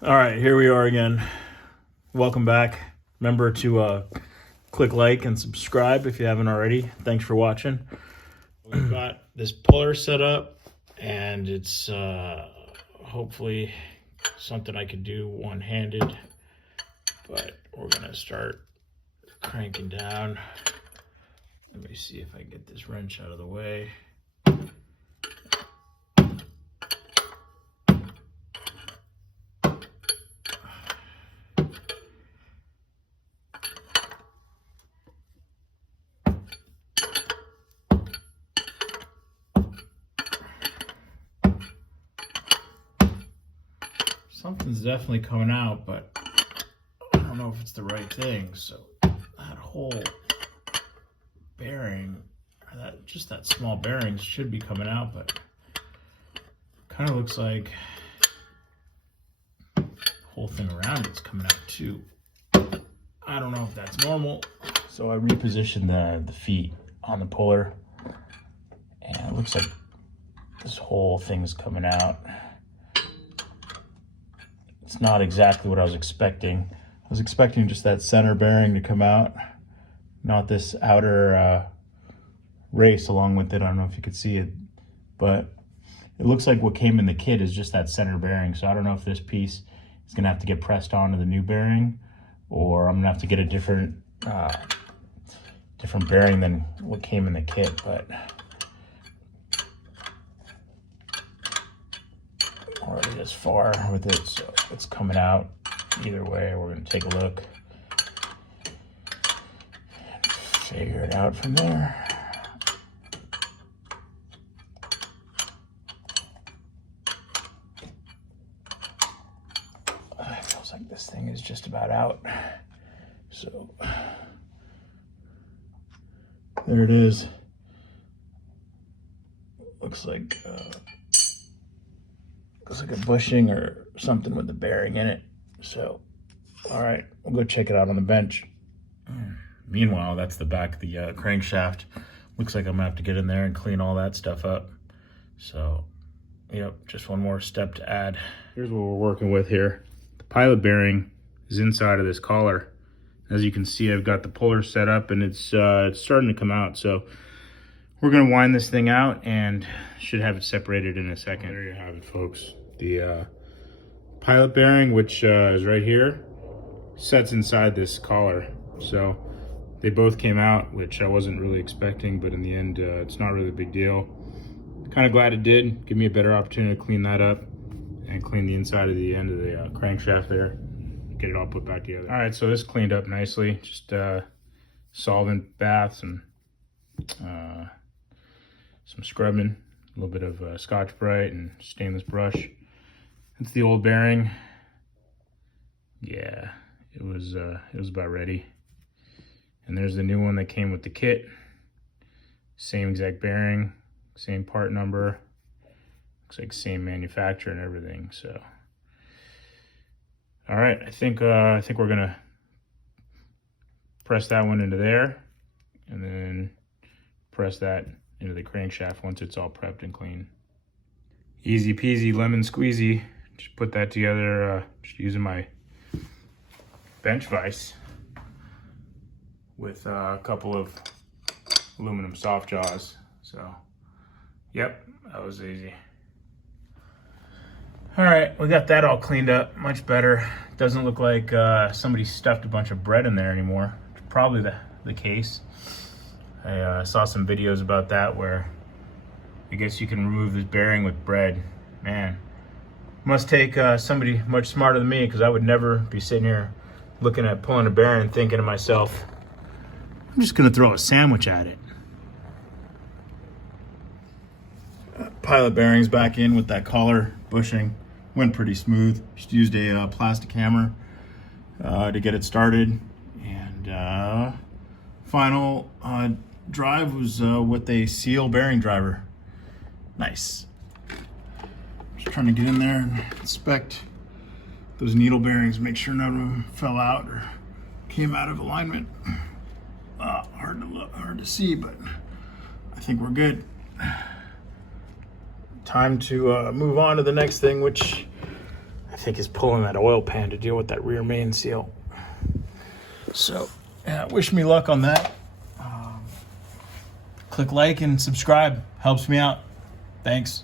All right, here we are again. Welcome back. Remember to click like and subscribe if you haven't already. Thanks for watching. We've got this puller set up, and it's hopefully something I could do one-handed, but we're gonna start cranking down. Let me see if I can get this wrench out of the way. Something's definitely coming out, but I don't know if it's the right thing. So that whole bearing, or that small bearing should be coming out, but kind of looks like the whole thing around it's coming out too. I don't know if that's normal. So I repositioned the feet on the puller, and it looks like this whole thing's coming out. It's not exactly what I was expecting. I was expecting just that center bearing to come out, not this outer race along with it. I don't know if you could see it, but it looks like what came in the kit is just that center bearing. So I don't know if this piece is gonna have to get pressed onto the new bearing, or I'm gonna have to get a different bearing than what came in the kit. But already this far with it, so it's coming out. Either way, we're going to take a look and figure it out from there. It feels like this thing is just about out. So there it is. Looks like a bushing or something with the bearing in it. So, all right, we'll go check it out on the bench. Meanwhile, that's the back of the crankshaft. Looks like I'm gonna have to get in there and clean all that stuff up. So, yep, just one more step to add. Here's what we're working with here. The pilot bearing is inside of this collar. As you can see, I've got the puller set up, and it's starting to come out. So we're gonna wind this thing out and should have it separated in a second. There you have it, folks. The pilot bearing, which is right here, sets inside this collar. So they both came out, which I wasn't really expecting, but in the end, it's not really a big deal. Kind of glad it did. Give me a better opportunity to clean that up and clean the inside of the end of the crankshaft there. Get it all put back together. All right, so this cleaned up nicely. Just solvent baths and some scrubbing, a little bit of Scotch-Brite and stainless brush. That's the old bearing. Yeah, it was about ready. And there's the new one that came with the kit. Same exact bearing, same part number. Looks like same manufacturer and everything. So, all right, I think we're gonna press that one into there, and then press that into the crankshaft once it's all prepped and clean. Easy peasy lemon squeezy. Just put that together, just using my bench vise with a couple of aluminum soft jaws. So, yep, that was easy. All right, we got that all cleaned up, much better. Doesn't look like somebody stuffed a bunch of bread in there anymore. It's probably the case. I saw some videos about that where I guess you can remove this bearing with bread. Man, must take somebody much smarter than me, because I would never be sitting here looking at pulling a bearing thinking to myself, I'm just gonna throw a sandwich at it. Pilot bearings back in with that collar bushing. Went pretty smooth. Just used a plastic hammer to get it started. And final drive was with a seal bearing driver. Nice. Just trying to get in there and inspect those needle bearings, make sure none of them fell out or came out of alignment. Hard to see, but I think we're good. Time to move on to the next thing, which I think think is pulling that oil pan to deal with that rear main seal. So, yeah, wish me luck on that. Click like and subscribe. Helps me out. Thanks.